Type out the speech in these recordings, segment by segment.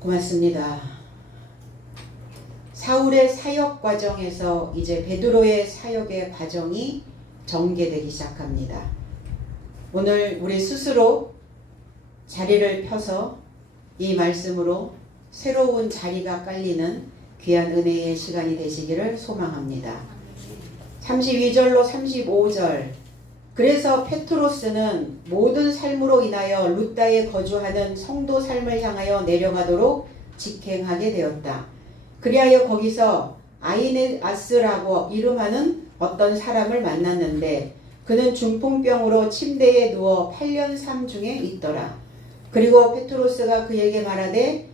고맙습니다. 사울의 사역 과정에서 이제 베드로의 사역의 과정이 전개되기 시작합니다. 오늘 우리 스스로 자리를 펴서 이 말씀으로 새로운 자리가 깔리는 귀한 은혜의 시간이 되시기를 소망합니다. 32절로 35절. 그래서 페트로스는 모든 삶으로 인하여 루다에 거주하는 성도 삶을 향하여 내려가도록 직행하게 되었다. 그리하여 거기서 아이네아스라고 이름하는 어떤 사람을 만났는데 그는 중풍병으로 침대에 누워 8년 삶 중에 있더라. 그리고 페트로스가 그에게 말하되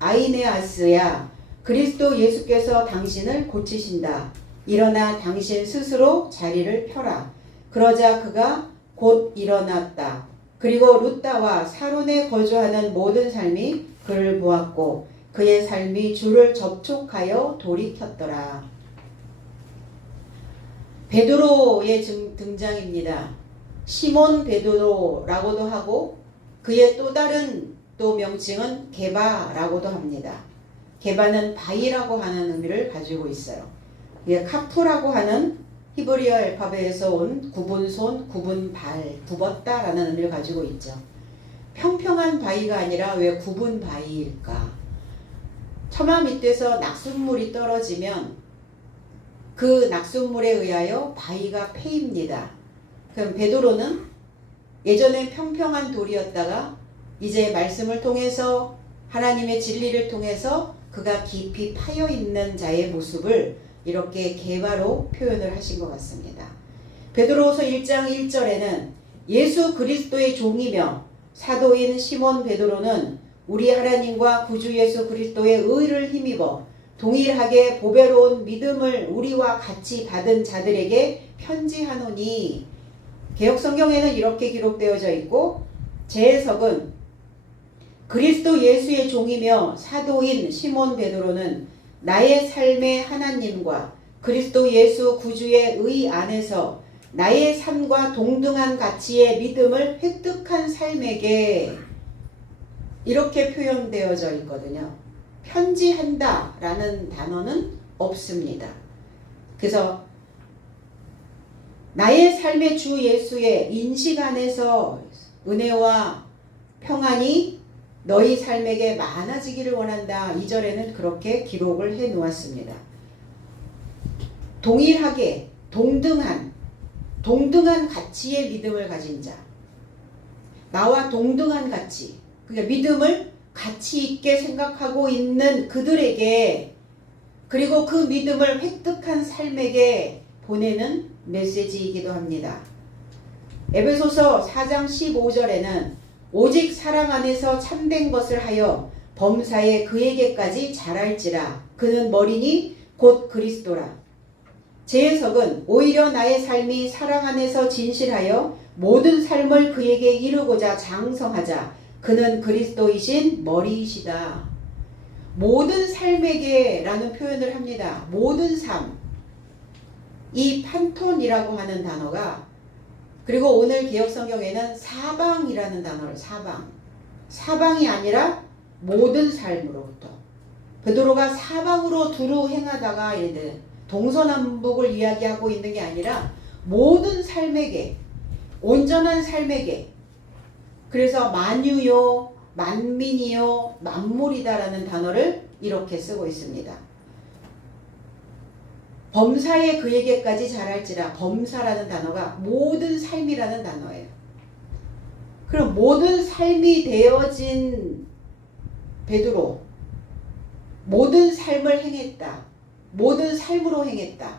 아이네아스야, 그리스도 예수께서 당신을 고치신다. 일어나 당신 스스로 자리를 펴라. 그러자 그가 곧 일어났다. 그리고 루다와 사론에 거주하는 모든 삶이 그를 보았고 그의 삶이 주를 접촉하여 돌이켰더라. 베드로의 등장입니다. 시몬 베드로라고도 하고 그의 또 다른 명칭은 게바라고도 합니다. 게바는 바위라고 하는 의미를 가지고 있어요. 이게 카프라고 하는 히브리어 알파벳에서 온 굽은 손, 굽은 발, 굽었다라는 의미를 가지고 있죠. 평평한 바위가 아니라 왜 굽은 바위일까? 처마 밑에서 낙숫물이 떨어지면 그 낙숫물에 의하여 바위가 패입니다. 그럼 베드로는 예전엔 평평한 돌이었다가 이제 말씀을 통해서 하나님의 진리를 통해서 그가 깊이 파여있는 자의 모습을 이렇게 개바로 표현을 하신 것 같습니다. 베드로후서 1장 1절에는 예수 그리스도의 종이며 사도인 시몬 베드로는 우리 하나님과 구주 예수 그리스도의 의를 힘입어 동일하게 보배로운 믿음을 우리와 같이 받은 자들에게 편지하노니. 개역성경에는 이렇게 기록되어져 있고 제 해석은 그리스도 예수의 종이며 사도인 시몬 베드로는 나의 삶의 하나님과 그리스도 예수 구주의 의 안에서 나의 삶과 동등한 가치의 믿음을 획득한 삶에게 이렇게 표현되어져 있거든요. 편지한다 라는 단어는 없습니다. 그래서 나의 삶의 주 예수의 인식 안에서 은혜와 평안이 너희 삶에게 많아지기를 원한다. 2절에는 그렇게 기록을 해 놓았습니다. 동일하게 동등한 가치의 믿음을 가진 자, 나와 동등한 가치, 그러니까 믿음을 가치 있게 생각하고 있는 그들에게, 그리고 그 믿음을 획득한 삶에게 보내는 메시지이기도 합니다. 에베소서 4장 15절에는 오직 사랑 안에서 참된 것을 하여 범사에 그에게까지 자랄지라. 그는 머리니 곧 그리스도라. 제 해석은 오히려 나의 삶이 사랑 안에서 진실하여 모든 삶을 그에게 이루고자 장성하자. 그는 그리스도이신 머리이시다. 모든 삶에게 라는 표현을 합니다. 모든 삶. 이 판톤이라고 하는 단어가, 그리고 오늘 개역성경에는 사방이라는 단어를 사방이 아니라 모든 삶으로부터. 베드로가 사방으로 두루 행하다가 이제 동서남북을 이야기하고 있는 게 아니라 모든 삶에게, 온전한 삶에게. 그래서 만유요, 만민이요, 만물이다라는 단어를 이렇게 쓰고 있습니다. 범사에 그에게까지 자랄지라. 범사라는 단어가 모든 삶이라는 단어예요. 그럼 모든 삶이 되어진 베드로, 모든 삶을 행했다. 모든 삶으로 행했다.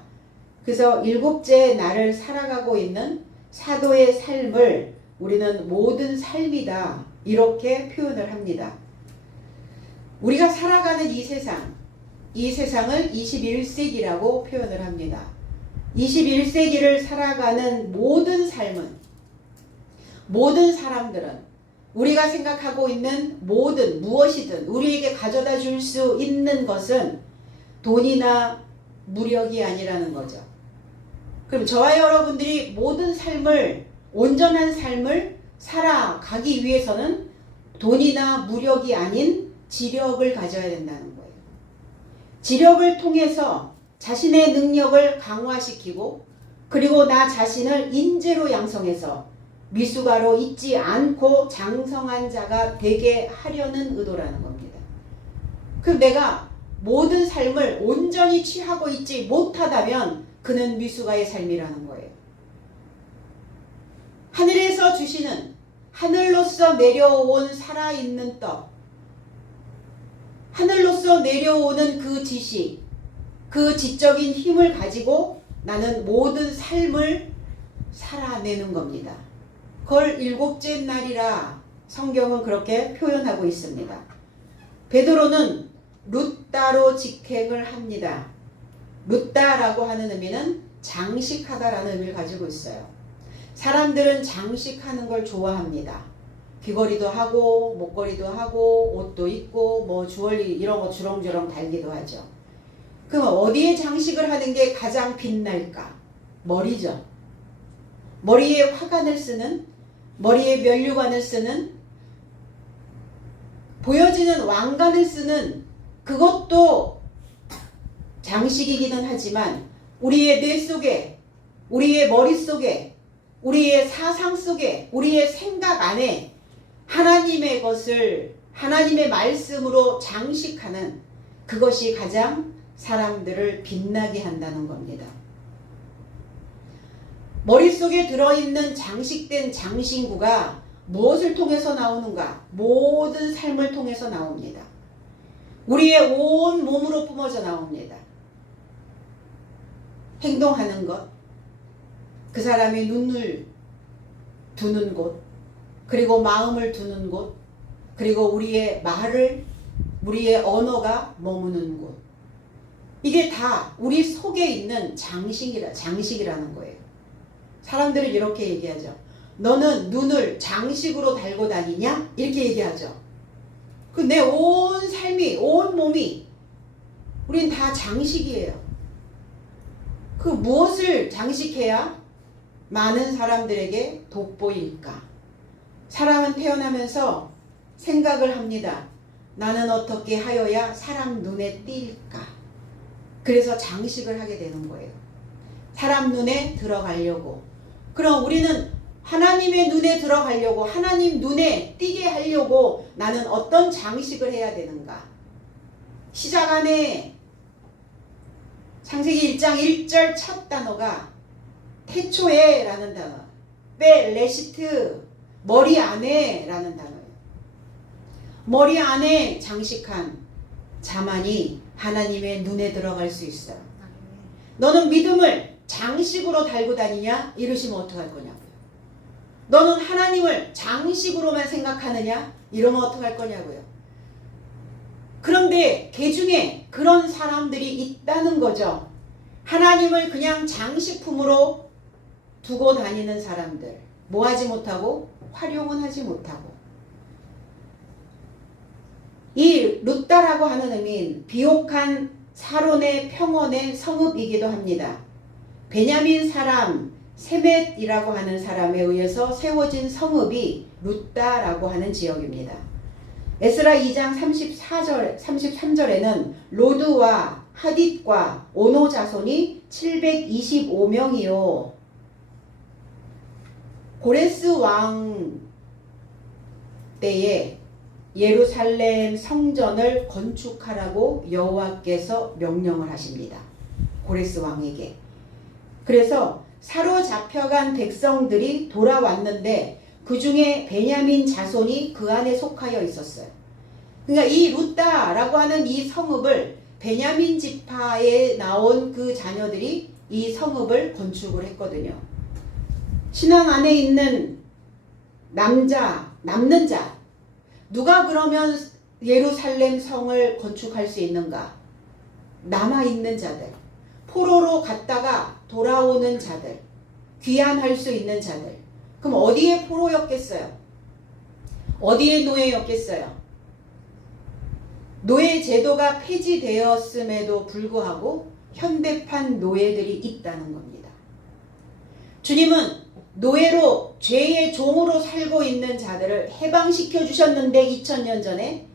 그래서 일곱째 날을 살아가고 있는 사도의 삶을 우리는 모든 삶이다. 이렇게 표현을 합니다. 우리가 살아가는 이 세상을 21세기라고 표현을 합니다. 21세기를 살아가는 모든 삶은, 모든 사람들은 우리가 생각하고 있는 모든 무엇이든 우리에게 가져다 줄 수 있는 것은 돈이나 무력이 아니라는 거죠. 그럼 저와 여러분들이 모든 삶을, 온전한 삶을 살아가기 위해서는 돈이나 무력이 아닌 지력을 가져야 된다는 거예요. 지력을 통해서 자신의 능력을 강화시키고 그리고 나 자신을 인재로 양성해서 미숙아로 있지 않고 장성한 자가 되게 하려는 의도라는 겁니다. 그럼 내가 모든 삶을 온전히 취하고 있지 못하다면 그는 미숙아의 삶이라는 거예요. 하늘에서 주시는 하늘로서 내려온 살아있는 떡, 하늘로서 내려오는 그 지식, 그 지적인 힘을 가지고 나는 모든 삶을 살아내는 겁니다. 그걸 일곱째 날이라 성경은 그렇게 표현하고 있습니다. 베드로는 룻다로 직행을 합니다. 룻다라고 하는 의미는 장식하다라는 의미를 가지고 있어요. 사람들은 장식하는 걸 좋아합니다. 귀걸이도 하고 목걸이도 하고 옷도 입고 뭐 주얼리 이런 거 주렁주렁 달기도 하죠. 그럼 어디에 장식을 하는 게 가장 빛날까? 머리죠. 머리에 화관을 쓰는, 머리에 면류관을 쓰는, 보여지는 왕관을 쓰는 그것도 장식이기는 하지만 우리의 뇌 속에, 우리의 머릿속에, 우리의 사상 속에, 우리의 생각 안에 하나님의 것을 하나님의 말씀으로 장식하는 그것이 가장 사람들을 빛나게 한다는 겁니다. 머릿속에 들어있는 장식된 장신구가 무엇을 통해서 나오는가? 모든 삶을 통해서 나옵니다. 우리의 온 몸으로 뿜어져 나옵니다. 행동하는 것, 그 사람이 눈을 두는 곳, 그리고 마음을 두는 곳, 그리고 우리의 말을, 우리의 언어가 머무는 곳. 이게 다 우리 속에 있는 장식이라는 거예요. 사람들은 이렇게 얘기하죠. 너는 눈을 장식으로 달고 다니냐? 이렇게 얘기하죠. 그 내 온 삶이, 온 몸이 우린 다 장식이에요. 그 무엇을 장식해야 많은 사람들에게 돋보일까? 사람은 태어나면서 생각을 합니다. 나는 어떻게 하여야 사람 눈에 띌까? 그래서 장식을 하게 되는 거예요. 사람 눈에 들어가려고. 그럼 우리는 하나님의 눈에 들어가려고, 하나님 눈에 띄게 하려고 나는 어떤 장식을 해야 되는가? 시작 안에 창세기 1장 1절 첫 단어가 태초에 라는 단어, 레시트, 머리 안에 라는 단어예요. 머리 안에 장식한 자만이 하나님의 눈에 들어갈 수 있어요. 너는 믿음을 장식으로 달고 다니냐? 이러시면 어떡할 거냐고요. 너는 하나님을 장식으로만 생각하느냐? 이러면 어떡할 거냐고요. 그런데 개중에 그런 사람들이 있다는 거죠. 하나님을 그냥 장식품으로 두고 다니는 사람들. 뭐 하지 못하고? 활용은 하지 못하고. 이 룻다라고 하는 의미는 비옥한 사론의 평원의 성읍이기도 합니다. 베냐민 사람 세멧이라고 하는 사람에 의해서 세워진 성읍이 룻다라고 하는 지역입니다. 에스라 2장 33절에는 로드와 하딧과 오노 자손이 725명이요. 고레스 왕 때에 예루살렘 성전을 건축하라고 여호와께서 명령을 하십니다. 고레스 왕에게. 그래서 사로잡혀간 백성들이 돌아왔는데 그 중에 베냐민 자손이 그 안에 속하여 있었어요. 그러니까 이 룻다라고 하는 이 성읍을 베냐민 지파에 나온 그 자녀들이 이 성읍을 건축을 했거든요. 신앙 안에 있는 남는 자, 누가 그러면 예루살렘 성을 건축할 수 있는가? 남아있는 자들, 포로로 갔다가 돌아오는 자들, 귀환할 수 있는 자들. 그럼 어디에 포로였겠어요? 어디에 노예였겠어요? 노예 제도가 폐지되었음에도 불구하고 현대판 노예들이 있다는 겁니다. 주님은 노예로 죄의 종으로 살고 있는 자들을 해방시켜 주셨는데 2000년 전에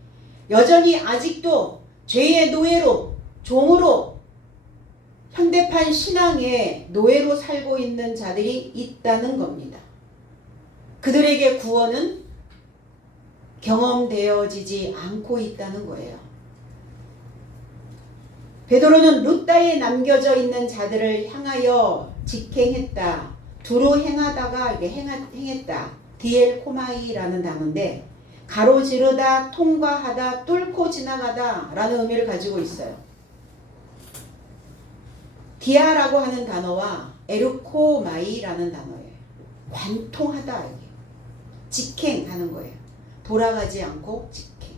여전히 아직도 죄의 노예로 종으로 현대판 신앙의 노예로 살고 있는 자들이 있다는 겁니다. 그들에게 구원은 경험되어지지 않고 있다는 거예요. 베드로는 룻다에 남겨져 있는 자들을 향하여 직행했다. 두루 행하다가 이게 행했다. 디엘코마이라는 단어인데 가로지르다, 통과하다, 뚫고 지나가다 라는 의미를 가지고 있어요. 디아라고 하는 단어와 에르코마이라는 단어예요. 관통하다, 여기. 직행하는 거예요. 돌아가지 않고 직행.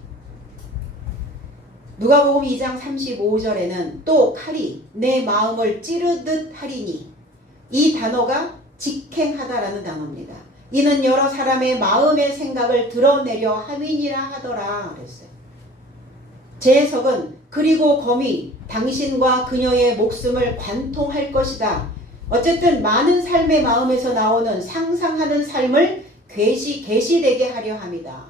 누가복음 2장 35절에는 또 칼이 내 마음을 찌르듯 하리니, 이 단어가 직행하다라는 단어입니다. 이는 여러 사람의 마음의 생각을 드러내려 함이니라 하더라 그랬어요. 제 해석은 그리고 검이 당신과 그녀의 목숨을 관통할 것이다. 어쨌든 많은 삶의 마음에서 나오는 상상하는 삶을 계시되게 하려 합니다.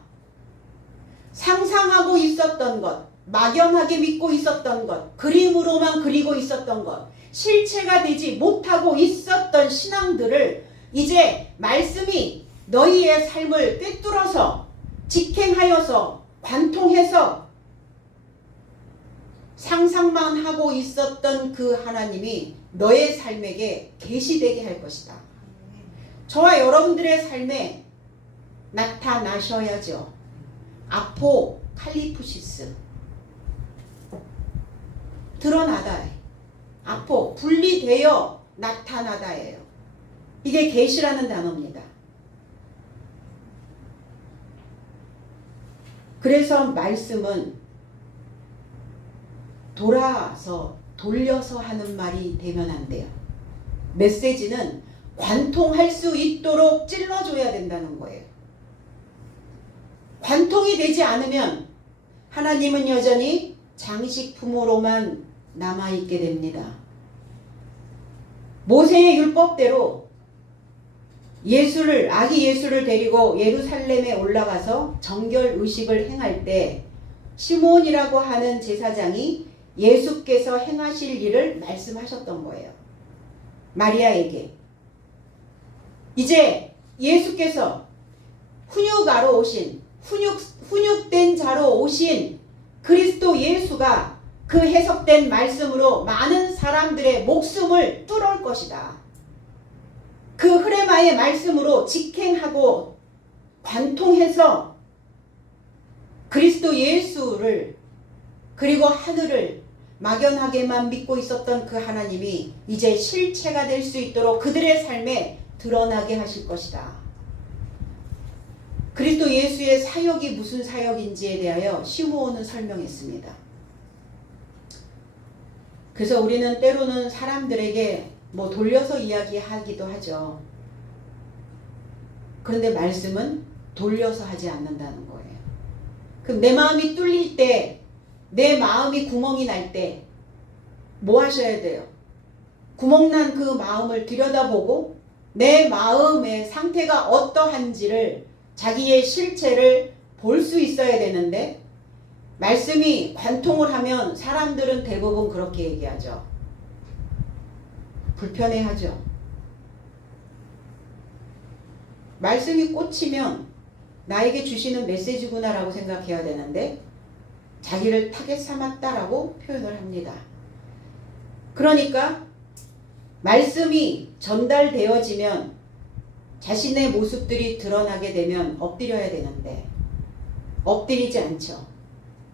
상상하고 있었던 것, 막연하게 믿고 있었던 것, 그림으로만 그리고 있었던 것, 실체가 되지 못하고 있었던 신앙들을 이제 말씀이 너희의 삶을 꿰뚫어서 직행하여서 관통해서 상상만 하고 있었던 그 하나님이 너의 삶에게 계시되게 할 것이다. 저와 여러분들의 삶에 나타나셔야죠. 아포칼리프시스, 드러나다, 아포, 분리되어 나타나다예요. 이게 계시라는 단어입니다. 그래서 말씀은 돌려서 하는 말이 되면 안 돼요. 메시지는 관통할 수 있도록 찔러줘야 된다는 거예요. 관통이 되지 않으면 하나님은 여전히 장식품으로만 남아있게 됩니다. 모세의 율법대로 아기 예수를 데리고 예루살렘에 올라가서 정결 의식을 행할 때 시몬이라고 하는 제사장이 예수께서 행하실 일을 말씀하셨던 거예요. 마리아에게. 이제 예수께서 훈육하러 오신, 훈육된 자로 오신 그리스도 예수가 그 해석된 말씀으로 많은 사람들의 목숨을 뚫을 것이다. 그 흐레마의 말씀으로 직행하고 관통해서 그리스도 예수를 그리고 하늘을 막연하게만 믿고 있었던 그 하나님이 이제 실체가 될 수 있도록 그들의 삶에 드러나게 하실 것이다. 그리스도 예수의 사역이 무슨 사역인지에 대하여 시므온은 설명했습니다. 그래서 우리는 때로는 사람들에게 돌려서 이야기하기도 하죠. 그런데 말씀은 돌려서 하지 않는다는 거예요. 그럼 내 마음이 뚫릴 때, 내 마음이 구멍이 날 때 뭐 하셔야 돼요? 구멍난 그 마음을 들여다보고 내 마음의 상태가 어떠한지를, 자기의 실체를 볼 수 있어야 되는데, 말씀이 관통을 하면 사람들은 대부분 그렇게 얘기하죠. 불편해하죠. 말씀이 꽂히면 나에게 주시는 메시지구나라고 생각해야 되는데 자기를 타겟 삼았다라고 표현을 합니다. 그러니까 말씀이 전달되어지면 자신의 모습들이 드러나게 되면 엎드려야 되는데 엎드리지 않죠.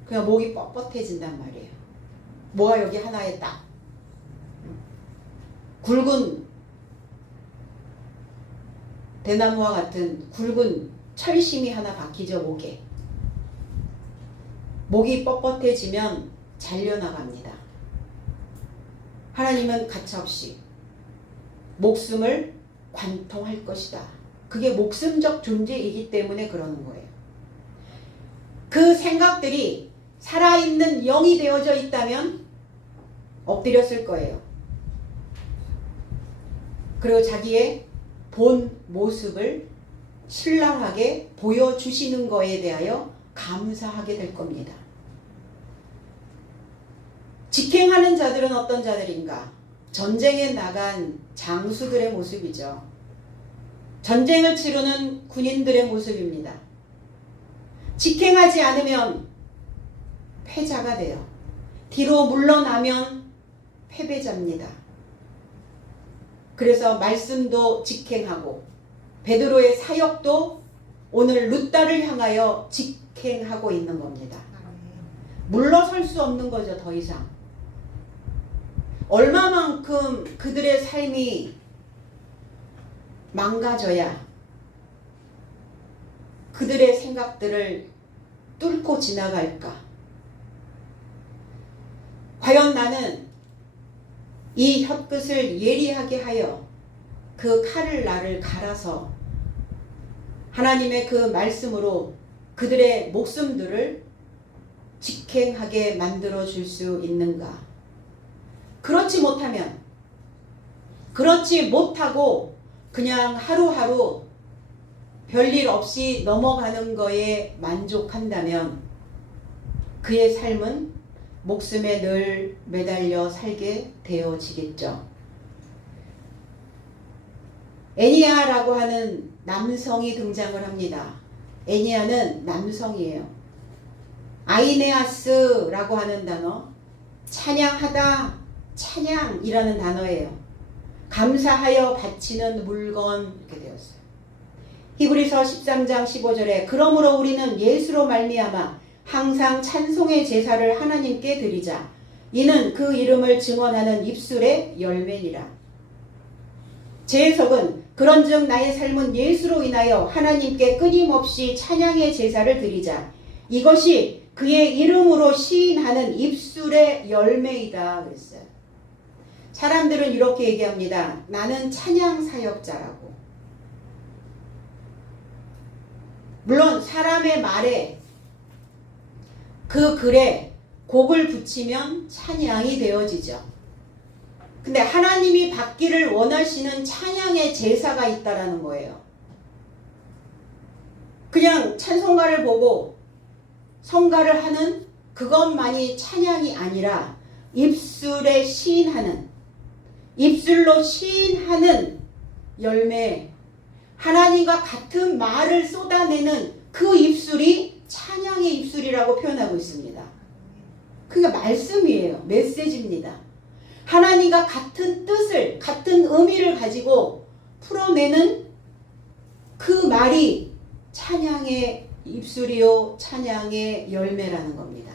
그냥 목이 뻣뻣해진단 말이에요. 뭐가 여기 하나에 딱 굵은 대나무와 같은 굵은 철심이 하나 박히죠, 목에. 목이 뻣뻣해지면 잘려나갑니다. 하나님은 가차없이 목숨을 관통할 것이다. 그게 목숨적 존재이기 때문에 그러는 거예요. 그 생각들이 살아있는 영이 되어져 있다면 엎드렸을 거예요. 그리고 자기의 본 모습을 신랄하게 보여주시는 거에 대하여 감사하게 될 겁니다. 직행하는 자들은 어떤 자들인가? 전쟁에 나간 장수들의 모습이죠. 전쟁을 치르는 군인들의 모습입니다. 직행하지 않으면 패자가 돼요. 뒤로 물러나면 패배자입니다. 그래서 말씀도 직행하고 베드로의 사역도 오늘 룻다를 향하여 직행하고 있는 겁니다. 물러설 수 없는 거죠, 더 이상. 얼마만큼 그들의 삶이 망가져야 그들의 생각들을 뚫고 지나갈까? 과연 나는 이 혀끝을 예리하게 하여 그 칼을 나를 갈아서 하나님의 그 말씀으로 그들의 목숨들을 직행하게 만들어 줄 수 있는가? 그렇지 못하고 그냥 하루하루 별일 없이 넘어가는 거에 만족한다면 그의 삶은 목숨에 늘 매달려 살게 되어지겠죠. 애니아라고 하는 남성이 등장을 합니다. 애니아는 남성이에요. 아이네아스라고 하는 단어, 찬양하다, 찬양이라는 단어예요. 감사하여 바치는 물건 이렇게 되었어요. 히브리서 13장 15절에 그러므로 우리는 예수로 말미암아 항상 찬송의 제사를 하나님께 드리자. 이는 그 이름을 증언하는 입술의 열매니라. 제 해석은 그런즉 나의 삶은 예수로 인하여 하나님께 끊임없이 찬양의 제사를 드리자. 이것이 그의 이름으로 시인하는 입술의 열매이다 그랬어요. 사람들은 이렇게 얘기합니다. 나는 찬양 사역자라고. 물론 사람의 말에 그 글에 곡을 붙이면 찬양이 되어지죠. 근데 하나님이 받기를 원하시는 찬양의 제사가 있다라는 거예요. 그냥 찬송가를 보고 성가를 하는 그것만이 찬양이 아니라 입술에 시인하는, 입술로 시인하는 열매, 하나님과 같은 말을 쏟아내는 그 입술이 찬양의 입술이라고 표현하고 있습니다. 그게 말씀이에요. 메시지입니다. 하나님과 같은 뜻을, 같은 의미를 가지고 풀어내는 그 말이 찬양의 입술이요, 찬양의 열매라는 겁니다.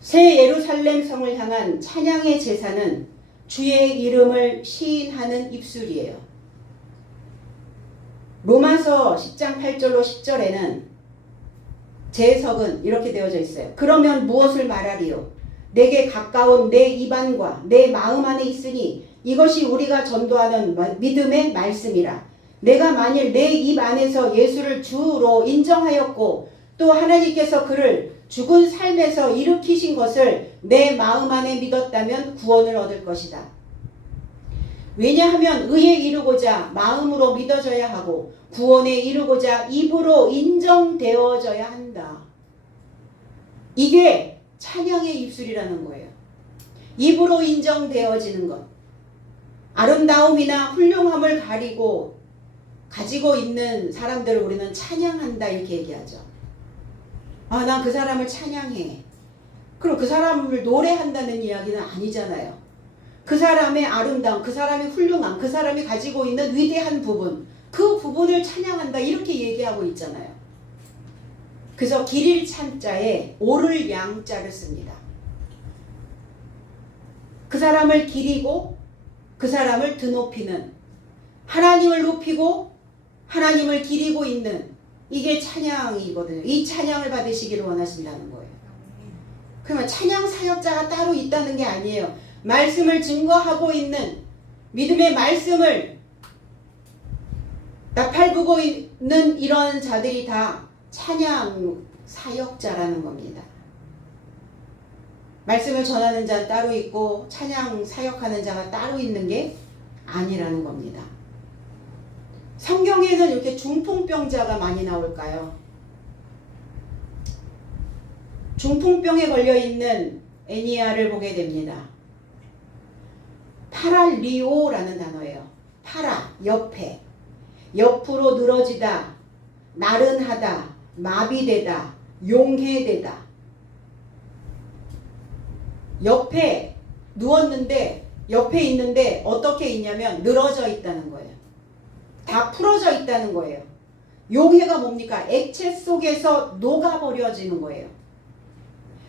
새 예루살렘 성을 향한 찬양의 제사는 주의 이름을 시인하는 입술이에요. 로마서 10장 8절로 10절에는 제 해석은 이렇게 되어져 있어요. 그러면 무엇을 말하리요? 내게 가까운 내 입안과 내 마음 안에 있으니 이것이 우리가 전도하는 믿음의 말씀이라. 내가 만일 내 입 안에서 예수를 주로 인정하였고 또 하나님께서 그를 죽은 삶에서 일으키신 것을 내 마음 안에 믿었다면 구원을 얻을 것이다. 왜냐하면 의에 이르고자 마음으로 믿어져야 하고 구원에 이르고자 입으로 인정되어져야 한다. 이게 찬양의 입술이라는 거예요. 입으로 인정되어지는 것. 아름다움이나 훌륭함을 가지고 있는 사람들을 우리는 찬양한다 이렇게 얘기하죠. 아, 난 그 사람을 찬양해. 그럼 그 사람을 노래한다는 이야기는 아니잖아요. 그 사람의 아름다움, 그 사람의 훌륭함, 그 사람이 가지고 있는 위대한 부분, 그 부분을 찬양한다 이렇게 얘기하고 있잖아요. 그래서 기릴 찬자에 오를 양자를 씁니다. 그 사람을 기리고 그 사람을 드높이는, 하나님을 높이고 하나님을 기리고 있는, 이게 찬양이거든요. 이 찬양을 받으시기를 원하신다는 거예요. 그러면 찬양 사역자가 따로 있다는 게 아니에요. 말씀을 증거하고 있는, 믿음의 말씀을 나팔부고 있는 이런 자들이 다 찬양 사역자라는 겁니다. 말씀을 전하는 자는 따로 있고 찬양 사역하는 자가 따로 있는 게 아니라는 겁니다. 성경에는 이렇게 중풍병자가 많이 나올까요? 중풍병에 걸려있는 애니아를 보게 됩니다. 파랄리오라는 단어예요. 파라, 옆에, 옆으로 늘어지다, 나른하다, 마비되다, 용해되다. 옆에 누웠는데 옆에 있는데 어떻게 있냐면 늘어져 있다는 거예요. 다 풀어져 있다는 거예요. 용해가 뭡니까? 액체 속에서 녹아버려지는 거예요.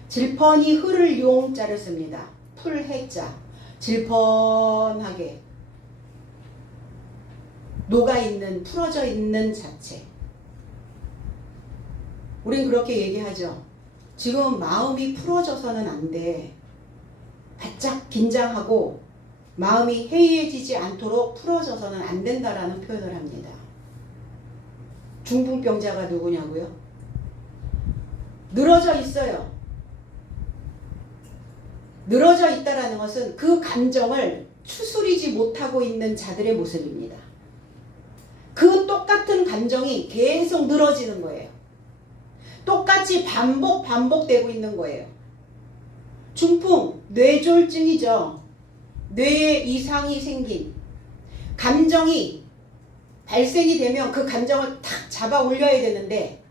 질펀이 흐를 용자를 씁니다. 풀해자. 질펀하게 녹아있는, 풀어져 있는 자체. 우린 그렇게 얘기하죠. 지금 마음이 풀어져서는 안 돼. 바짝 긴장하고 마음이 해이해지지 않도록 풀어져서는 안 된다라는 표현을 합니다. 중풍병자가 누구냐고요? 늘어져 있어요. 늘어져 있다라는 것은 그 감정을 추스리지 못하고 있는 자들의 모습입니다. 그 똑같은 감정이 계속 늘어지는 거예요. 똑같이 반복되고 있는 거예요. 중풍, 뇌졸중이죠. 뇌에 이상이 생긴 감정이 발생이 되면 그 감정을 탁 잡아 올려야 되는데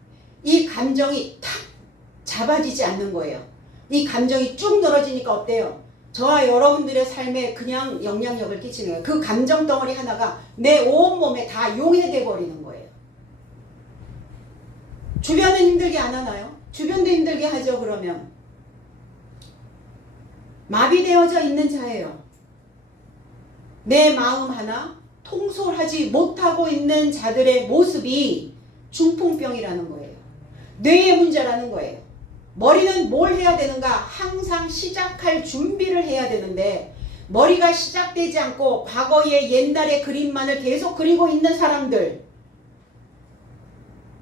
이 감정이 탁 잡아지지 않는 거예요. 이 감정이 쭉 늘어지니까 어때요? 저와 여러분들의 삶에 그냥 영향력을 끼치는 거예요. 그 감정 덩어리 하나가 내 온몸에 다 용해돼 버리는 거예요. 주변은 힘들게 안 하나요? 주변도 힘들게 하죠. 그러면 마비되어져 있는 자예요. 내 마음 하나 통솔하지 못하고 있는 자들의 모습이 중풍병이라는 거예요. 뇌의 문제라는 거예요. 머리는 뭘 해야 되는가? 항상 시작할 준비를 해야 되는데 머리가 시작되지 않고 과거의 옛날의 그림만을 계속 그리고 있는 사람들,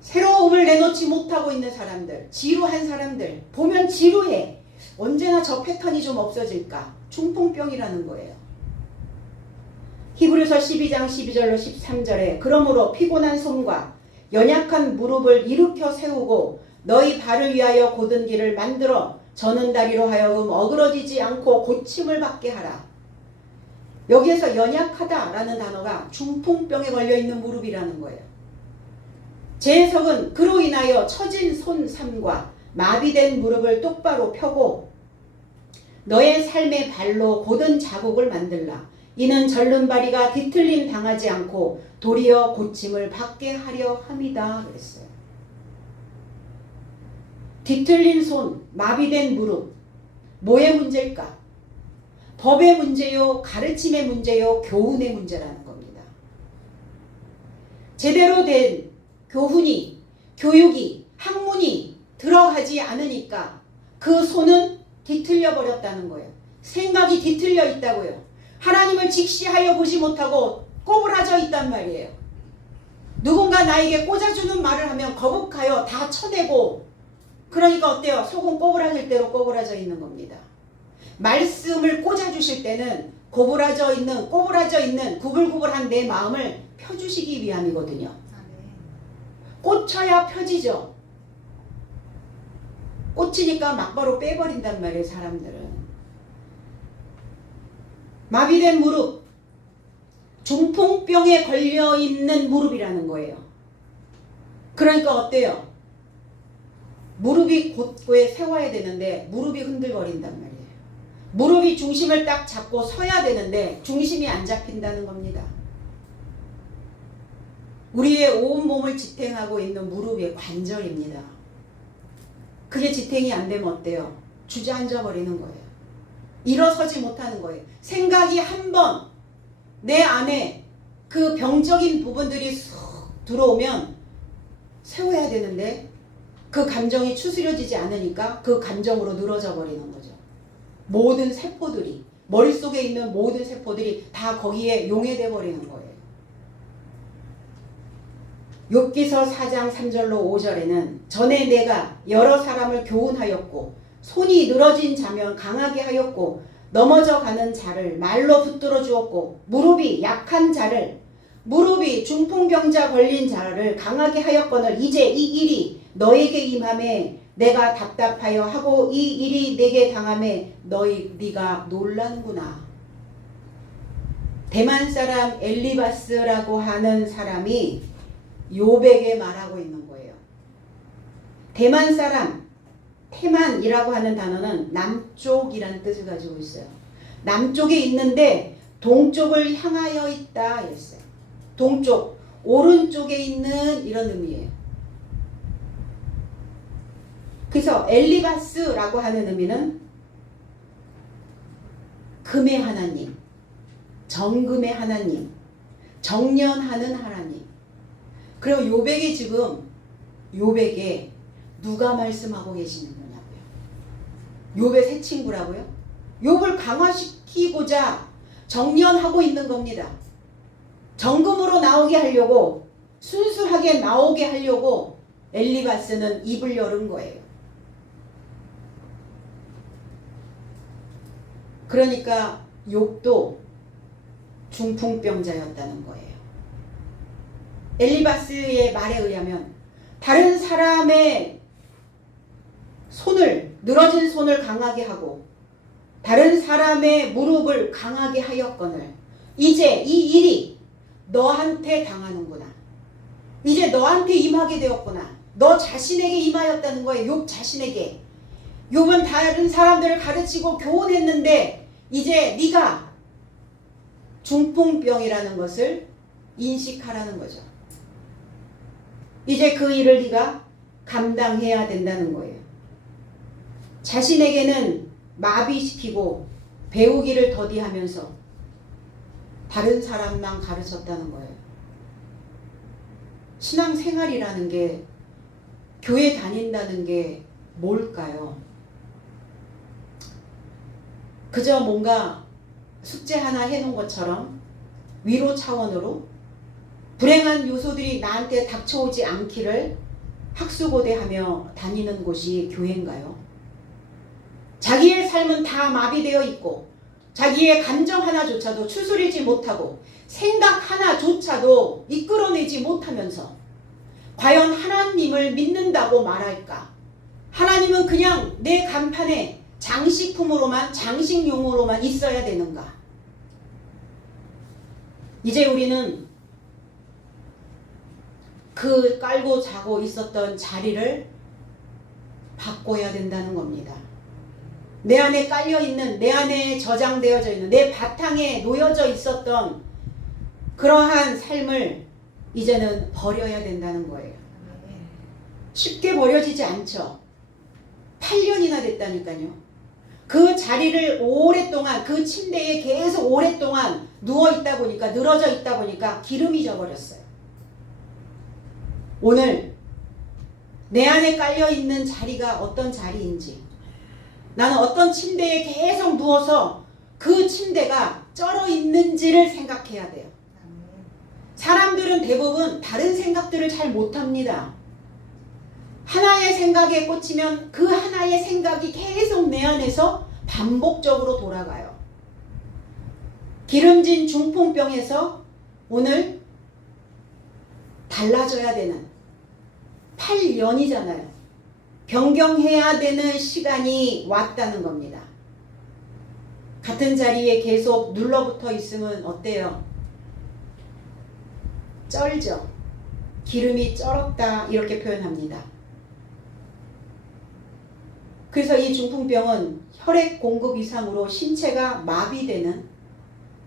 새로움을 내놓지 못하고 있는 사람들, 지루한 사람들, 보면 지루해. 언제나 저 패턴이 좀 없어질까? 중풍병이라는 거예요. 히브리서 12장 12절로 13절에 그러므로 피곤한 손과 연약한 무릎을 일으켜 세우고 너희 발을 위하여 곧은 길을 만들어 저는 다리로 하여금 어그러지지 않고 고침을 받게 하라. 여기에서 연약하다라는 단어가 중풍병에 걸려있는 무릎이라는 거예요. 제 해석은 그로 인하여 처진 손 삼과 마비된 무릎을 똑바로 펴고 너의 삶의 발로 곧은 자국을 만들라. 이는 절름발이가 뒤틀림 당하지 않고 도리어 고침을 받게 하려 함이다 그랬어요. 뒤틀린 손, 마비된 무릎, 뭐의 문제일까? 법의 문제요, 가르침의 문제요, 교훈의 문제라는 겁니다. 제대로 된 교훈이, 교육이, 학문이 들어가지 않으니까 그 손은 뒤틀려 버렸다는 거예요. 생각이 뒤틀려 있다고요. 하나님을 직시하여 보지 못하고 꼬부라져 있단 말이에요. 누군가 나에게 꽂아주는 말을 하면 거북하여 다 쳐내고, 그러니까 어때요? 속은 꼬부라질 대로 꼬부라져 있는 겁니다. 말씀을 꽂아주실 때는 꼬부라져 있는 구불구불한 내 마음을 펴주시기 위함이거든요. 꽂혀야 펴지죠. 꽂히니까 막바로 빼버린단 말이에요, 사람들은. 마비된 무릎, 중풍병에 걸려있는 무릎이라는 거예요. 그러니까 어때요? 무릎이 곧게 세워야 되는데 무릎이 흔들거린단 말이에요. 무릎이 중심을 딱 잡고 서야 되는데 중심이 안 잡힌다는 겁니다. 우리의 온몸을 지탱하고 있는 무릎의 관절입니다. 그게 지탱이 안 되면 어때요? 주저앉아 버리는 거예요. 일어서지 못하는 거예요. 생각이 한 번 내 안에 그 병적인 부분들이 쏙 들어오면 세워야 되는데 그 감정이 추스려지지 않으니까 그 감정으로 늘어져 버리는 거죠. 모든 세포들이, 머릿속에 있는 모든 세포들이 다 거기에 용해돼 버리는 거예요. 욥기서 4장 3절로 5절에는 전에 내가 여러 사람을 교훈하였고 손이 늘어진 자면 강하게 하였고 넘어져 가는 자를 말로 붙들어 주었고 무릎이 약한 자를 무릎이 중풍병자 걸린 자를 강하게 하였거늘 이제 이 일이 너에게 임함에 내가 답답하여 하고 이 일이 내게 당함에 네가 놀란구나. 대만 사람 엘리바스라고 하는 사람이 욥에게 말하고 있는 거예요. 대만 사람 테만이라고 하는 단어는 남쪽이라는 뜻을 가지고 있어요. 남쪽에 있는데 동쪽을 향하여 있다 이랬어요. 동쪽, 오른쪽에 있는 이런 의미예요. 그래서 엘리바스라고 하는 의미는 금의 하나님, 정금의 하나님, 정련하는 하나님. 그리고 욥에게 지금 욥에게 누가 말씀하고 계시는 거냐고요. 욥의 새 친구라고요. 욥을 강화시키고자 정련하고 있는 겁니다. 정금으로 나오게 하려고 순수하게 나오게 하려고 엘리바스는 입을 열은 거예요. 그러니까 욥도 중풍병자였다는 거예요. 엘리바스의 말에 의하면 다른 사람의 손을 늘어진 손을 강하게 하고 다른 사람의 무릎을 강하게 하였거늘 이제 이 일이 너한테 당하는구나. 이제 너한테 임하게 되었구나. 너 자신에게 임하였다는 거예요. 욥 자신에게. 욥은 다른 사람들을 가르치고 교훈했는데 이제 네가 중풍병이라는 것을 인식하라는 거죠. 이제 그 일을 네가 감당해야 된다는 거예요. 자신에게는 마비시키고 배우기를 더디하면서 다른 사람만 가르쳤다는 거예요. 신앙생활이라는 게 교회 다닌다는 게 뭘까요? 그저 뭔가 숙제 하나 해놓은 것처럼 위로 차원으로 불행한 요소들이 나한테 닥쳐오지 않기를 학수고대하며 다니는 곳이 교회인가요? 자기의 삶은 다 마비되어 있고 자기의 감정 하나조차도 추스리지 못하고 생각 하나조차도 이끌어내지 못하면서 과연 하나님을 믿는다고 말할까? 하나님은 그냥 내 간판에 장식품으로만 장식용으로만 있어야 되는가? 이제 우리는 그 깔고 자고 있었던 자리를 바꿔야 된다는 겁니다. 내 안에 깔려있는, 내 안에 저장되어져 있는, 내 바탕에 놓여져 있었던 그러한 삶을 이제는 버려야 된다는 거예요. 쉽게 버려지지 않죠. 8년이나 됐다니까요. 그 자리를 오랫동안 그 침대에 계속 오랫동안 누워있다 보니까 늘어져 있다 보니까 기름이 져버렸어요. 오늘 내 안에 깔려있는 자리가 어떤 자리인지 나는 어떤 침대에 계속 누워서 그 침대가 쩔어 있는지를 생각해야 돼요. 사람들은 대부분 다른 생각들을 잘 못합니다. 하나의 생각에 꽂히면 그 하나의 생각이 계속 내 안에서 반복적으로 돌아가요. 기름진 중풍병에서 오늘 달라져야 되는 8년이잖아요. 변경해야 되는 시간이 왔다는 겁니다. 같은 자리에 계속 눌러붙어 있으면 어때요? 쩔죠. 기름이 쩔었다 이렇게 표현합니다. 그래서 이 중풍병은 혈액 공급 이상으로 신체가 마비되는,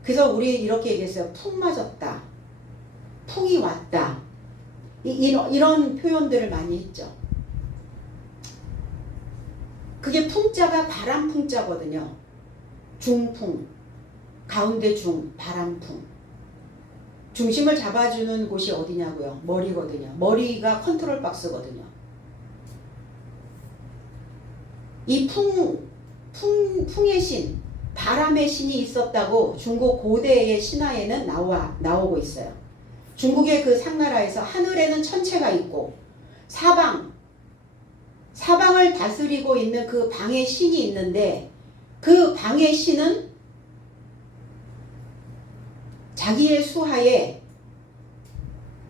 그래서 우리 이렇게 얘기했어요. 풍 맞았다. 풍이 왔다. 이런 표현들을 많이 했죠. 그게 풍자가 바람 풍자거든요. 중풍, 가운데 중, 바람풍. 중심을 잡아주는 곳이 어디냐고요? 머리거든요. 머리가 컨트롤 박스거든요. 이 풍의 신, 바람의 신이 있었다고 중국 고대의 신화에는 나오고 있어요. 중국의 그 상나라에서 하늘에는 천체가 있고 사방을 다스리고 있는 그 방의 신이 있는데 그 방의 신은 자기의 수하에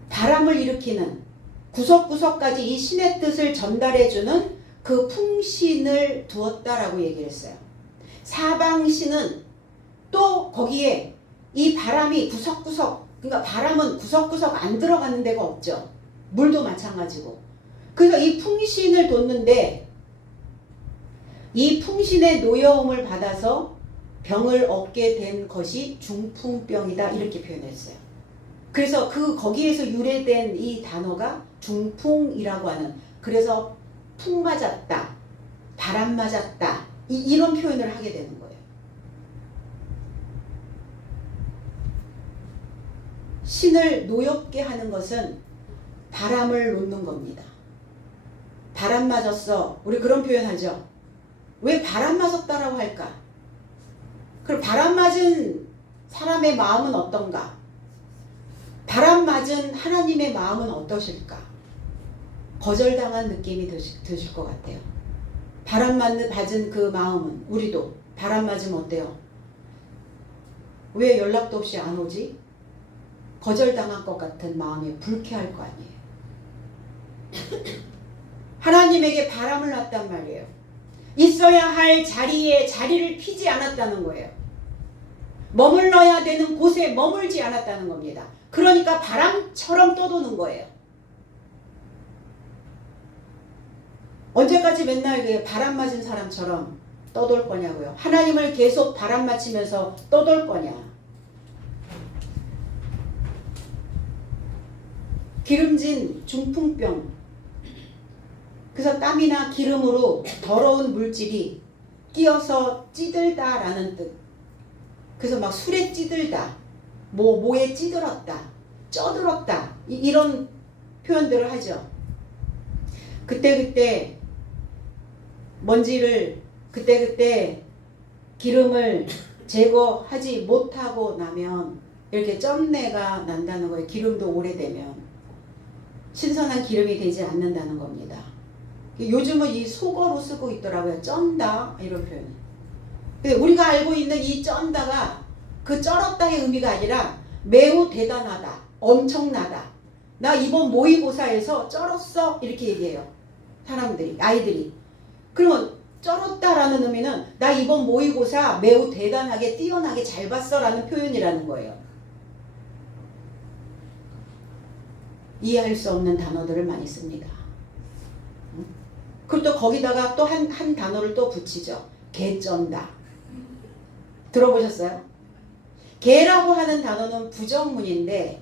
바람을 일으키는 구석구석까지 이 신의 뜻을 전달해주는 그 풍신을 두었다라고 얘기를 했어요. 사방신은 또 거기에 이 바람이 구석구석, 그러니까 바람은 구석구석 안 들어가는 데가 없죠. 물도 마찬가지고. 그래서 이 풍신을 뒀는데 이 풍신의 노여움을 받아서 병을 얻게 된 것이 중풍병이다 이렇게 표현했어요. 그래서 거기에서 유래된 이 단어가 중풍이라고 하는, 그래서 풍 맞았다, 바람 맞았다 이런 표현을 하게 되는 거예요. 신을 노엽게 하는 것은 바람을 놓는 겁니다. 바람 맞았어. 우리 그런 표현 하죠. 왜 바람 맞았다라고 할까? 그럼 바람 맞은 사람의 마음은 어떤가? 바람 맞은 하나님의 마음은 어떠실까? 거절당한 느낌이 드실 것 같아요. 바람 맞은 그 마음은, 우리도 바람 맞으면 어때요? 왜 연락도 없이 안 오지? 거절당한 것 같은 마음이 불쾌할 거 아니에요. 하나님에게 바람을 놨단 말이에요. 있어야 할 자리에 자리를 피지 않았다는 거예요. 머물러야 되는 곳에 머물지 않았다는 겁니다. 그러니까 바람처럼 떠도는 거예요. 언제까지 맨날 바람 맞은 사람처럼 떠돌 거냐고요. 하나님을 계속 바람 맞히면서 떠돌 거냐. 기름진 중풍병. 그래서 땀이나 기름으로 더러운 물질이 끼어서 찌들다라는 뜻. 그래서 막 술에 찌들다, 뭐에 찌들었다, 쪄들었다 이런 표현들을 하죠. 그때 먼지를 그때 기름을 제거하지 못하고 나면 이렇게 쩐내가 난다는 거예요. 기름도 오래되면 신선한 기름이 되지 않는다는 겁니다. 요즘은 이 속어로 쓰고 있더라고요. 쩐다 이런 표현. 근데 우리가 알고 있는 이 쩐다가 그 쩔었다의 의미가 아니라 매우 대단하다, 엄청나다. 나 이번 모의고사에서 쩔었어 이렇게 얘기해요. 사람들이, 아이들이. 그러면 쩔었다라는 의미는 나 이번 모의고사 매우 대단하게 뛰어나게 잘 봤어 라는 표현이라는 거예요. 이해할 수 없는 단어들을 많이 씁니다. 그리고 또 거기다가 또 한 단어를 또 붙이죠. 개쩐다. 들어보셨어요? 개라고 하는 단어는 부정문인데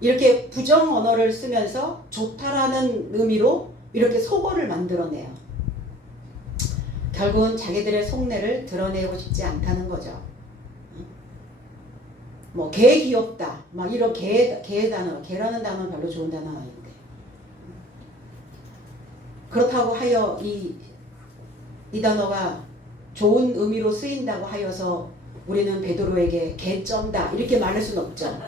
이렇게 부정 언어를 쓰면서 좋다라는 의미로 이렇게 속어를 만들어내요. 결국은 자기들의 속내를 드러내고 싶지 않다는 거죠. 뭐 개 귀엽다, 막 이런 개 단어, 개라는 단어는 별로 좋은 단어는 아닌데. 그렇다고 하여 이 단어가 좋은 의미로 쓰인다고 하여서 우리는 베드로에게 개쩐다 이렇게 말할 수는 없죠.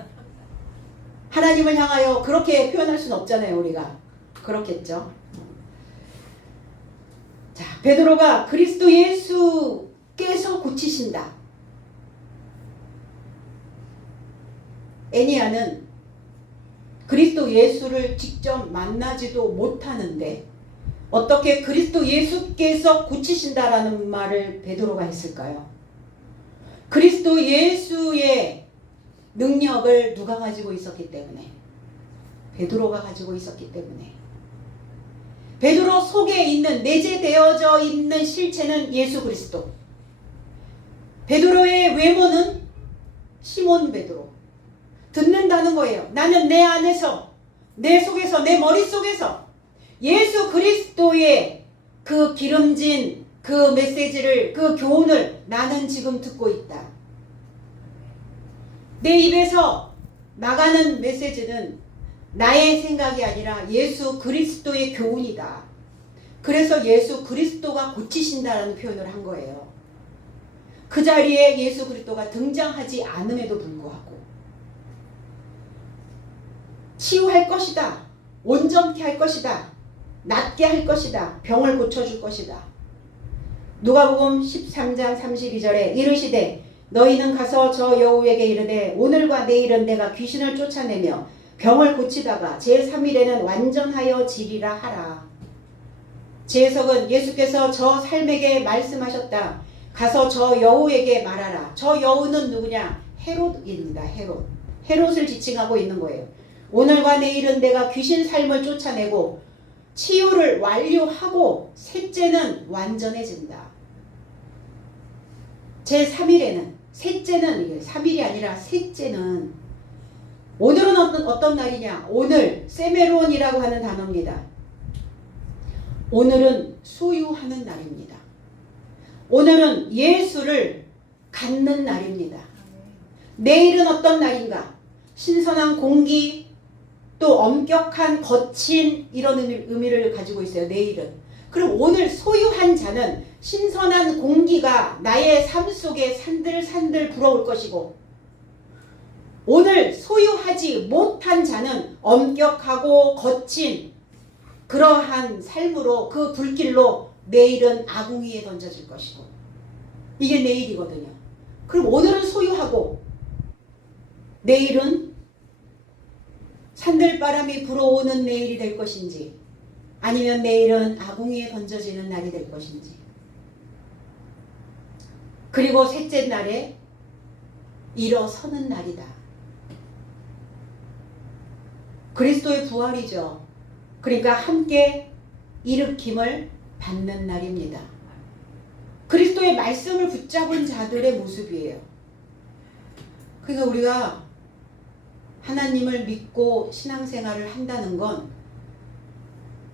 하나님을 향하여 그렇게 표현할 수는 없잖아요. 우리가 그렇겠죠. 자, 베드로가 그리스도 예수께서 고치신다. 애니아는 그리스도 예수를 직접 만나지도 못하는데 어떻게 그리스도 예수께서 고치신다라는 말을 베드로가 했을까요? 그리스도 예수의 능력을 누가 가지고 있었기 때문에? 베드로가 가지고 있었기 때문에. 베드로 속에 있는, 내재되어져 있는 실체는 예수 그리스도. 베드로의 외모는 시몬 베드로. 듣는다는 거예요. 나는 내 안에서, 내 속에서, 내 머릿속에서 예수 그리스도의 그 기름진 그 메시지를, 그 교훈을 나는 지금 듣고 있다. 내 입에서 나가는 메시지는 나의 생각이 아니라 예수 그리스도의 교훈이다. 그래서 예수 그리스도가 고치신다라는 표현을 한 거예요. 그 자리에 예수 그리스도가 등장하지 않음에도 불구하고 치유할 것이다. 온전케 할 것이다. 낫게 할 것이다. 병을 고쳐줄 것이다. 누가복음 13장 32절에 이르시되 너희는 가서 저 여우에게 이르되 오늘과 내일은 내가 귀신을 쫓아내며 병을 고치다가 제3일에는 완전하여 지리라 하라. 제 해석은 예수께서 저 삶에게 말씀하셨다. 가서 저 여우에게 말하라. 저 여우는 누구냐? 헤롯입니다. 헤롯. 헤롯을 지칭하고 있는 거예요. 오늘과 내일은 내가 귀신 삶을 쫓아내고 치유를 완료하고 셋째는 완전해진다. 제3일에는 셋째는 이게 3일이 아니라 셋째는 오늘은 어떤 날이냐? 오늘 세메론이라고 하는 단어입니다. 오늘은 소유하는 날입니다. 오늘은 예수를 갖는 날입니다. 내일은 어떤 날인가? 신선한 공기, 또 엄격한 거친 이런 의미를 가지고 있어요. 내일은. 그럼 오늘 소유한 자는 신선한 공기가 나의 삶 속에 산들산들 불어올 것이고 오늘 소유하지 못한 자는 엄격하고 거친 그러한 삶으로 그 불길로 내일은 아궁이에 던져질 것이고 이게 내일이거든요. 그럼 오늘은 소유하고 내일은 산들바람이 불어오는 내일이 될 것인지 아니면 내일은 아궁이에 던져지는 날이 될 것인지 그리고 셋째 날에 일어서는 날이다. 그리스도의 부활이죠. 그러니까 함께 일으킴을 받는 날입니다. 그리스도의 말씀을 붙잡은 자들의 모습이에요. 그러니까 우리가 하나님을 믿고 신앙생활을 한다는 건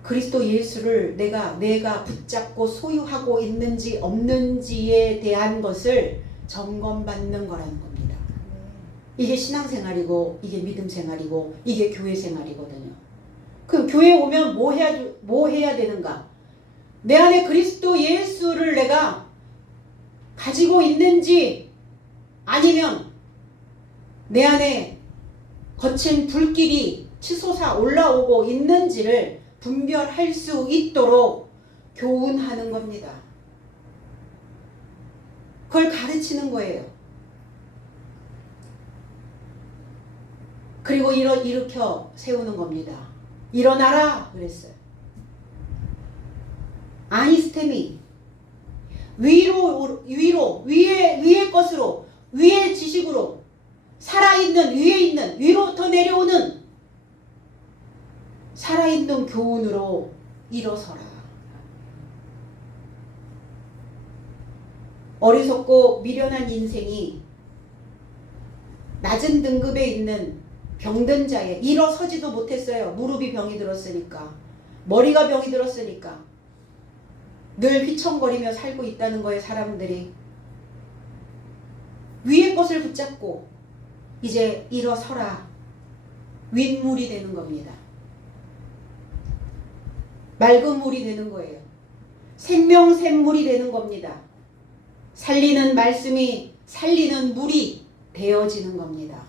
그리스도 예수를 내가 붙잡고 소유하고 있는지 없는지에 대한 것을 점검받는 거라는 겁니다. 이게 신앙생활이고 이게 믿음생활이고 이게 교회생활이거든요. 그럼 교회에 오면 뭐 해야 되는가? 내 안에 그리스도 예수를 내가 가지고 있는지 아니면 내 안에 거친 불길이 치솟아 올라오고 있는지를 분별할 수 있도록 교훈하는 겁니다. 그걸 가르치는 거예요. 그리고 일으켜 세우는 겁니다. 일어나라 그랬어요. 아니스테미 위의 것으로 위의 지식으로 살아있는 위에 있는 위로부터 내려오는 살아있는 교훈으로 일어서라. 어리석고 미련한 인생이 낮은 등급에 있는 병든 자에 일어서지도 못했어요. 무릎이 병이 들었으니까 머리가 병이 들었으니까 늘 휘청거리며 살고 있다는 거예요. 사람들이 위의 것을 붙잡고 이제 일어서라. 윗물이 되는 겁니다. 맑은 물이 되는 거예요. 생명샘물이 되는 겁니다. 살리는 말씀이 살리는 물이 되어지는 겁니다.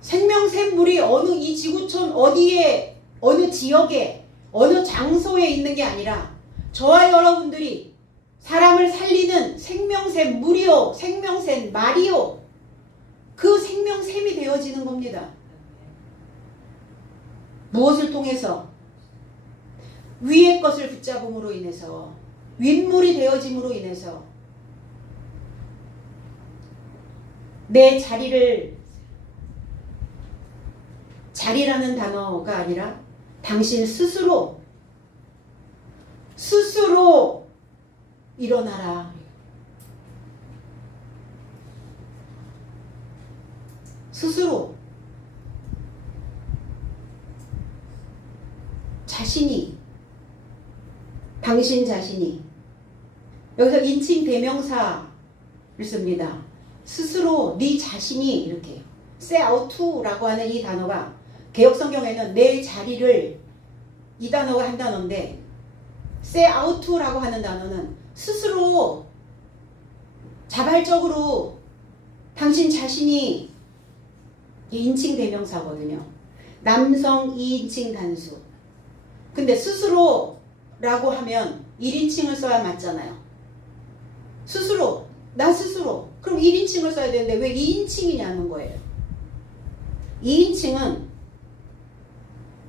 생명샘물이 이 지구촌 어디에 어느 지역에 어느 장소에 있는 게 아니라 저와 여러분들이 사람을 살리는 생명샘 물이요 생명샘 말이요 그 생명샘이 되어지는 겁니다. 무엇을 통해서? 위의 것을 붙잡음으로 인해서 윗물이 되어짐으로 인해서 내 자리라는 단어가 아니라 당신 스스로 일어나라. 스스로 당신 자신이 여기서 인칭 대명사를 씁니다. 스스로 네 자신이 이렇게 self라고 하는 이 단어가 개역성경에는 내 자리를 이 단어가 한 단어인데 self라고 하는 단어는 스스로 자발적으로 당신 자신이 인칭 대명사거든요. 남성 2인칭 단수. 근데 스스로라고 하면 1인칭을 써야 맞잖아요. 스스로, 나 스스로. 그럼 1인칭을 써야 되는데 왜 2인칭이냐는 거예요. 2인칭은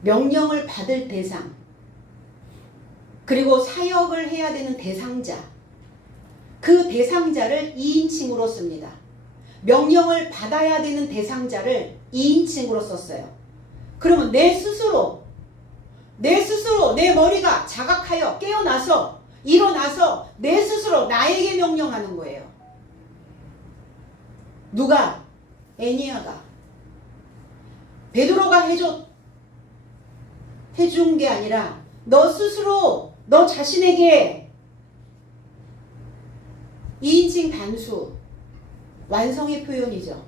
명령을 받을 대상, 그리고 사역을 해야 되는 대상자, 그 대상자를 2인칭으로 씁니다. 명령을 받아야 되는 대상자를 2인칭으로 썼어요. 그러면 내 스스로 내 머리가 자각하여 깨어나서 일어나서 내 스스로 나에게 명령하는 거예요. 누가? 애니아가. 베드로가 해준 게 아니라 너 스스로 너 자신에게 2인칭 단수 완성의 표현이죠.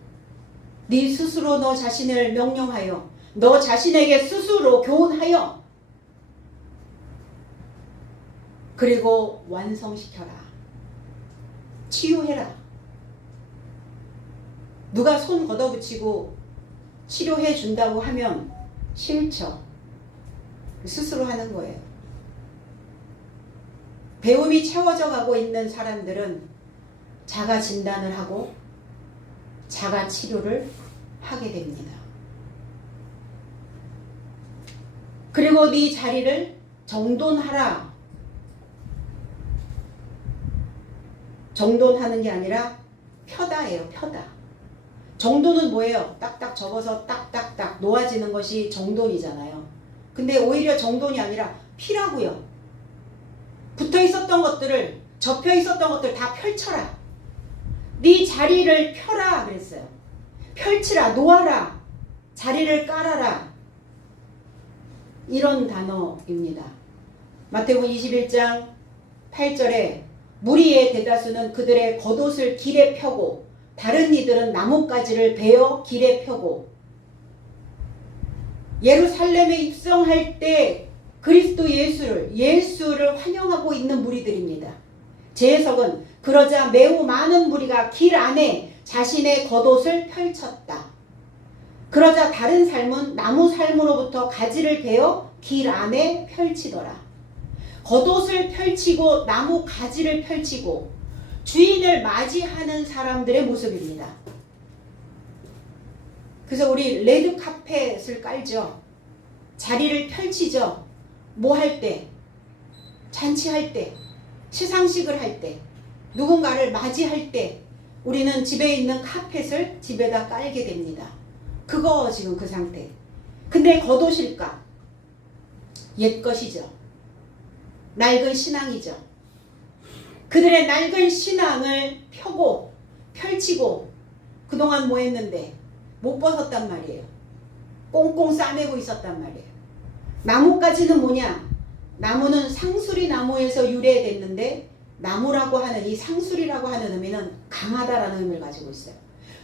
네 스스로 너 자신을 명령하여 너 자신에게 스스로 교훈하여 그리고 완성시켜라. 치유해라. 누가 손 걷어붙이고 치료해 준다고 하면 싫죠. 스스로 하는 거예요. 배움이 채워져 가고 있는 사람들은 자가 진단을 하고 자가 치료를 하게 됩니다. 그리고 네 자리를 정돈하라. 정돈하는 게 아니라 펴다예요. 펴다. 정돈은 뭐예요? 딱딱 접어서 딱딱딱 놓아지는 것이 정돈이잖아요. 근데 오히려 정돈이 아니라 피라고요. 붙어 있었던 것들을, 접혀 있었던 것들 다 펼쳐라. 네 자리를 펴라 그랬어요. 펼치라, 놓아라, 자리를 깔아라. 이런 단어입니다. 마태복음 21장 8절에 무리의 대다수는 그들의 겉옷을 길에 펴고 다른 이들은 나뭇가지를 베어 길에 펴고 예루살렘에 입성할 때 그리스도 예수를 환영하고 있는 무리들입니다. 제 해석은 그러자 매우 많은 무리가 길 안에 자신의 겉옷을 펼쳤다. 그러자 다른 삶은 나무 삶으로부터 가지를 베어 길 안에 펼치더라. 겉옷을 펼치고 나무 가지를 펼치고 주인을 맞이하는 사람들의 모습입니다. 그래서 우리 레드 카펫을 깔죠. 자리를 펼치죠. 뭐 할 때? 잔치할 때, 시상식을 할 때, 누군가를 맞이할 때 우리는 집에 있는 카펫을 집에다 깔게 됩니다. 그거 지금 그 상태. 근데 겉옷일까? 옛것이죠. 낡은 신앙이죠. 그들의 낡은 신앙을 펴고 펼치고 그동안 뭐 했는데 못 벗었단 말이에요. 꽁꽁 싸매고 있었단 말이에요. 나뭇가지는 뭐냐? 나무는 상수리 나무에서 유래됐는데 나무라고 하는 이 상수리라고 하는 의미는 강하다라는 의미를 가지고 있어요.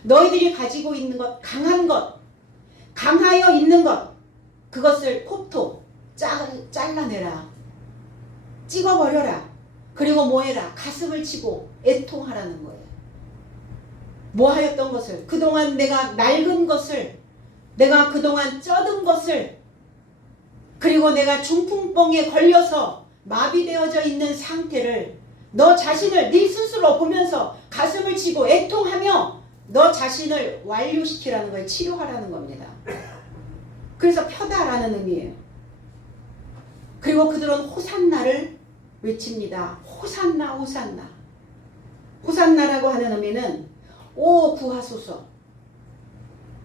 너희들이 가지고 있는 것, 강한 것, 강하여 있는 것, 그것을 콕토 잘라내라. 찍어버려라. 그리고 뭐 해라? 가슴을 치고 애통하라는 거예요. 뭐 하였던 것을, 그동안 내가 낡은 것을, 내가 그동안 쩌든 것을, 그리고 내가 중풍병에 걸려서 마비되어져 있는 상태를 너 자신을 네 스스로 보면서 가슴을 치고 애통하며 너 자신을 완료시키라는 거예요. 치료하라는 겁니다. 그래서 펴다라는 의미예요. 그리고 그들은 호산나를 외칩니다. 호산나 호산나. 호산나라고 하는 의미는 오 구하소서.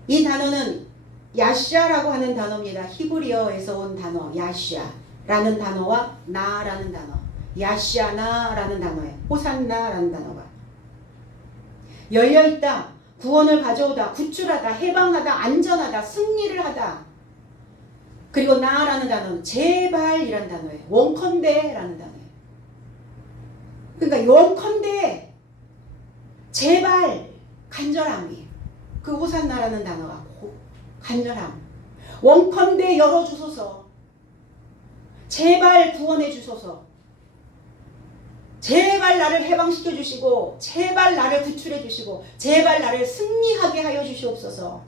이 단어는 야샤라고 하는 단어입니다. 히브리어에서 온 단어 야샤라는 단어와 나라는 단어, 야샤나라는 단어예요. 호산나라는 단어가 열려있다, 구원을 가져오다, 구출하다, 해방하다, 안전하다, 승리를 하다. 그리고 나라는 단어는 제발이라는 단어예요. 원컨대라는 단어예요. 그러니까 원컨대, 제발, 간절함이에요. 그 호산나라는 단어가 간절함. 원컨대 열어주소서. 제발 구원해 주소서. 제발 나를 해방시켜 주시고 제발 나를 구출해 주시고 제발 나를 승리하게 하여 주시옵소서.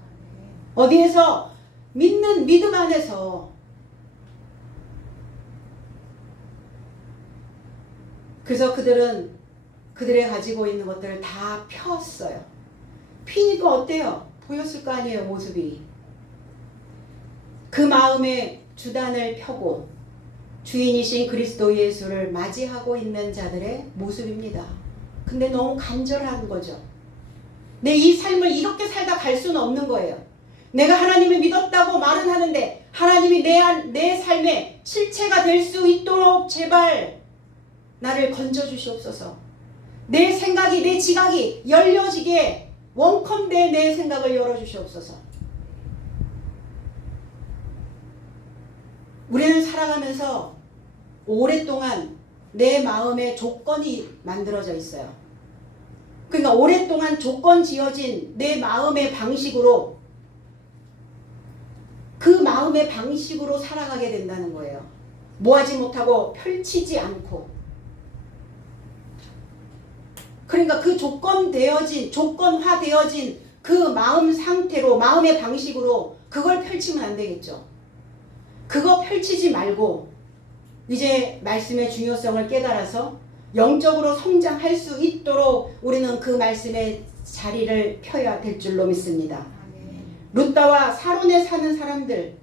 어디에서? 믿는 믿음 안에서. 그래서 그들의 가지고 있는 것들을 다 폈어요. 피니까 어때요? 보였을 거 아니에요, 모습이. 그 마음에 주단을 펴고 주인이신 그리스도 예수를 맞이하고 있는 자들의 모습입니다. 근데 너무 간절한 거죠. 내 이 삶을 이렇게 살다 갈 수는 없는 거예요. 내가 하나님을 믿었다고 말은 하는데 하나님이 내 삶의 실체가 될 수 있도록 제발 나를 건져주시옵소서. 내 생각이, 내 지각이 열려지게 원컨대 내 생각을 열어주시옵소서. 우리는 살아가면서 오랫동안 내 마음에 조건이 만들어져 있어요. 그러니까 오랫동안 조건 지어진 내 마음의 방식으로 그 마음의 방식으로 살아가게 된다는 거예요. 뭐하지 못하고 펼치지 않고. 그러니까 그 조건화되어진 그 마음 상태로, 마음의 방식으로 그걸 펼치면 안 되겠죠. 그거 펼치지 말고 이제 말씀의 중요성을 깨달아서 영적으로 성장할 수 있도록 우리는 그 말씀의 자리를 펴야 될 줄로 믿습니다. 룻다와 사론에 사는 사람들,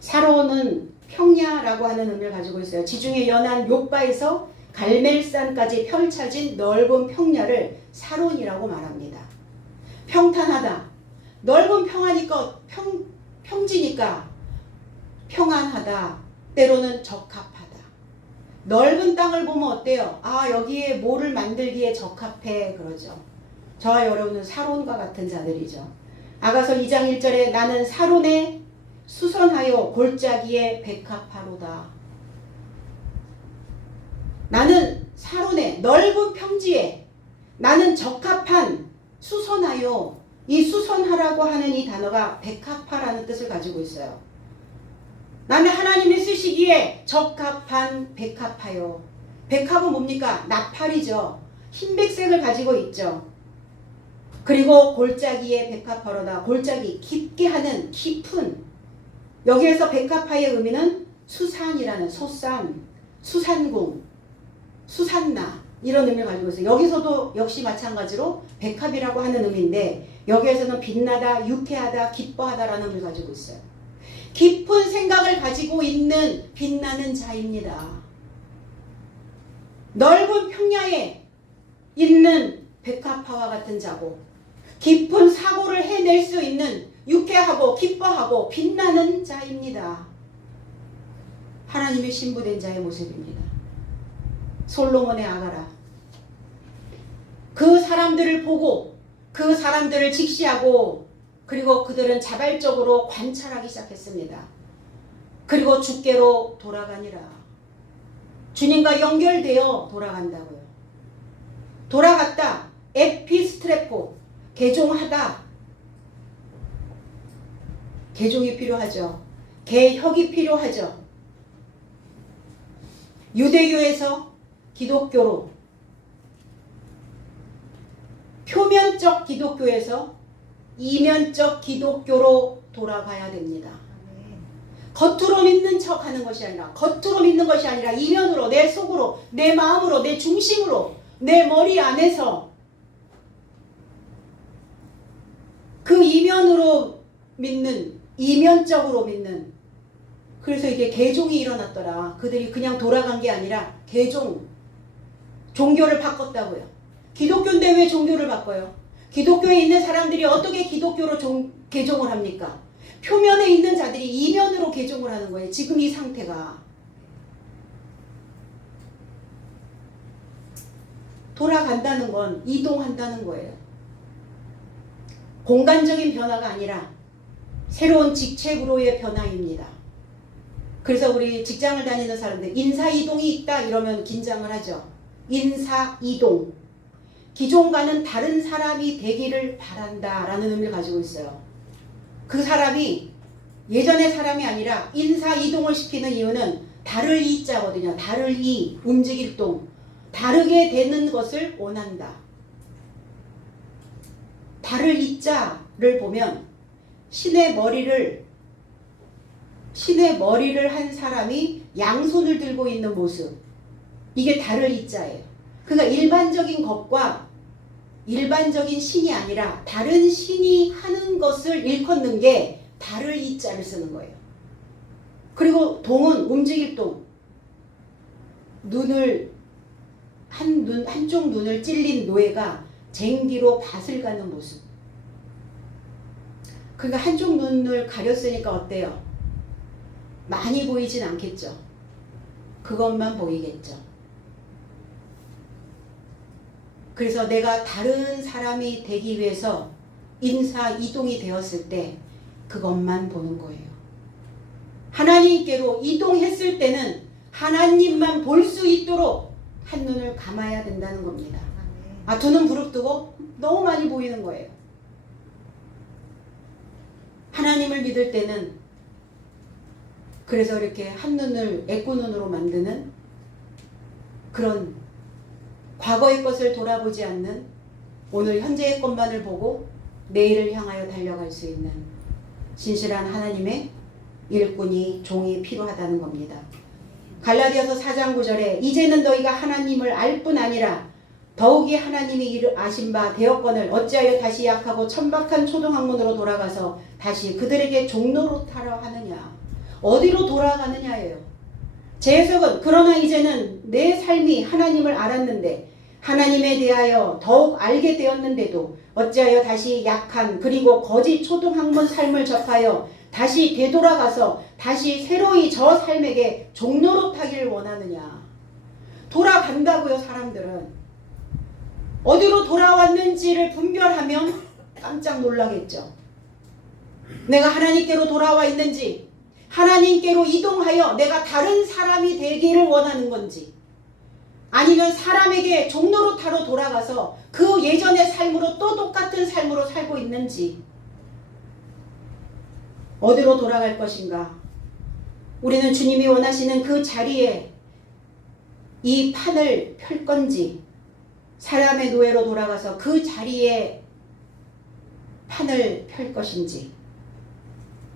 사론은 평야라고 하는 의미를 가지고 있어요. 지중해 연안 욥바에서 갈멜산까지 펼쳐진 넓은 평야를 사론이라고 말합니다. 평탄하다. 넓은 평하니까 평지니까 평안하다. 때로는 적합하다. 넓은 땅을 보면 어때요? 아, 여기에 뭐를 만들기에 적합해. 그러죠. 저와 여러분은 사론과 같은 자들이죠. 아가서 2장 1절에 나는 사론에 수선하여 골짜기에 백합하로다. 나는 사론에 넓은 평지에 나는 적합한 수선하여, 이 수선하라고 하는 이 단어가 백합하라는 뜻을 가지고 있어요. 나는 하나님이 쓰시기에 적합한 백합하여. 백합은 뭡니까? 나팔이죠. 흰백색을 가지고 있죠. 그리고 골짜기에 백합하로다. 골짜기, 깊게 하는, 깊은. 여기에서 백합하의 의미는 수산이라는, 소산, 수산궁, 수산나, 이런 의미를 가지고 있어요. 여기서도 역시 마찬가지로 백합이라고 하는 의미인데 여기에서는 빛나다, 유쾌하다, 기뻐하다라는 의미를 가지고 있어요. 깊은 생각을 가지고 있는 빛나는 자입니다. 넓은 평야에 있는 백합화와 같은 자고 깊은 사고를 해낼 수 있는 유쾌하고 기뻐하고 빛나는 자입니다. 하나님의 신부된 자의 모습입니다. 솔로몬의 아가라. 그 사람들을 보고 그 사람들을 직시하고 그리고 그들은 자발적으로 관찰하기 시작했습니다. 그리고 주께로 돌아가니라. 주님과 연결되어 돌아간다고요. 돌아갔다. 에피스트레포. 개종하다. 개종이 필요하죠. 개혁이 필요하죠. 유대교에서 기독교로, 표면적 기독교에서 이면적 기독교로 돌아가야 됩니다. 겉으로 믿는 척 하는 것이 아니라, 겉으로 믿는 것이 아니라 이면으로, 내 속으로, 내 마음으로, 내 중심으로, 내 머리 안에서 그 이면으로 믿는, 이면적으로 믿는. 그래서 이게 개종이 일어났더라. 그들이 그냥 돌아간 게 아니라 개종, 종교를 바꿨다고요. 기독교인데 왜 종교를 바꿔요? 기독교에 있는 사람들이 어떻게 기독교로 개종을 합니까? 표면에 있는 자들이 이면으로 개종을 하는 거예요. 지금 이 상태가. 돌아간다는 건 이동한다는 거예요. 공간적인 변화가 아니라 새로운 직책으로의 변화입니다. 그래서 우리 직장을 다니는 사람들 인사이동이 있다 이러면 긴장을 하죠. 인사이동. 기존과는 다른 사람이 되기를 바란다 라는 의미를 가지고 있어요. 그 사람이 예전의 사람이 아니라 인사이동을 시키는 이유는 다를 이자거든요. 다를 이, 움직일 동. 다르게 되는 것을 원한다. 다를 이자를 보면 신의 머리를 한 사람이 양손을 들고 있는 모습. 이게 다를 이자예요. 그러니까 일반적인 것과 일반적인 신이 아니라 다른 신이 하는 것을 일컫는 게 다를 이자를 쓰는 거예요. 그리고 동은 움직일 동. 눈을 한쪽 눈을 찔린 노예가 쟁기로 밭을 가는 모습. 그러니까 한쪽 눈을 가렸으니까 어때요? 많이 보이진 않겠죠. 그것만 보이겠죠. 그래서 내가 다른 사람이 되기 위해서 인사 이동이 되었을 때 그것만 보는 거예요. 하나님께로 이동했을 때는 하나님만 볼 수 있도록 한눈을 감아야 된다는 겁니다. 두 눈 부릅뜨고 너무 많이 보이는 거예요. 하나님을 믿을 때는 그래서 이렇게 한눈을 애꾸눈으로 만드는 그런 과거의 것을 돌아보지 않는 오늘 현재의 것만을 보고 내일을 향하여 달려갈 수 있는 신실한 하나님의 일꾼이 종이 필요하다는 겁니다. 갈라디아서 4장 9절에 이제는 너희가 하나님을 알 뿐 아니라 더욱이 하나님이 아신 바 되었거늘 어찌하여 다시 약하고 천박한 초등학문으로 돌아가서 다시 그들에게 종노릇하려 하느냐. 어디로 돌아가느냐예요. 제 해석은 그러나 이제는 내 삶이 하나님을 알았는데 하나님에 대하여 더욱 알게 되었는데도 어찌하여 다시 약한 그리고 거짓 초등학문 삶을 접하여 다시 되돌아가서 다시 새로이 저 삶에게 종노릇하기를 원하느냐. 돌아간다고요. 사람들은. 어디로 돌아왔는지를 분별하면 깜짝 놀라겠죠. 내가 하나님께로 돌아와 있는지 하나님께로 이동하여 내가 다른 사람이 되기를 원하는 건지 아니면 사람에게 종노릇하러 돌아가서 그 예전의 삶으로 또 똑같은 삶으로 살고 있는지 어디로 돌아갈 것인가. 우리는 주님이 원하시는 그 자리에 이 판을 펼 건지 사람의 노예로 돌아가서 그 자리에 판을 펼 것인지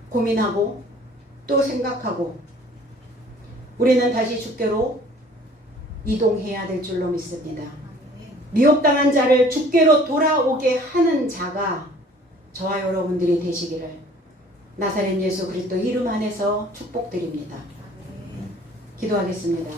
고민하고 또 생각하고 우리는 다시 주께로 이동해야 될 줄로 믿습니다. 미혹당한 자를 주께로 돌아오게 하는 자가 저와 여러분들이 되시기를 나사렛 예수 그리스도 이름 안에서 축복드립니다. 기도하겠습니다.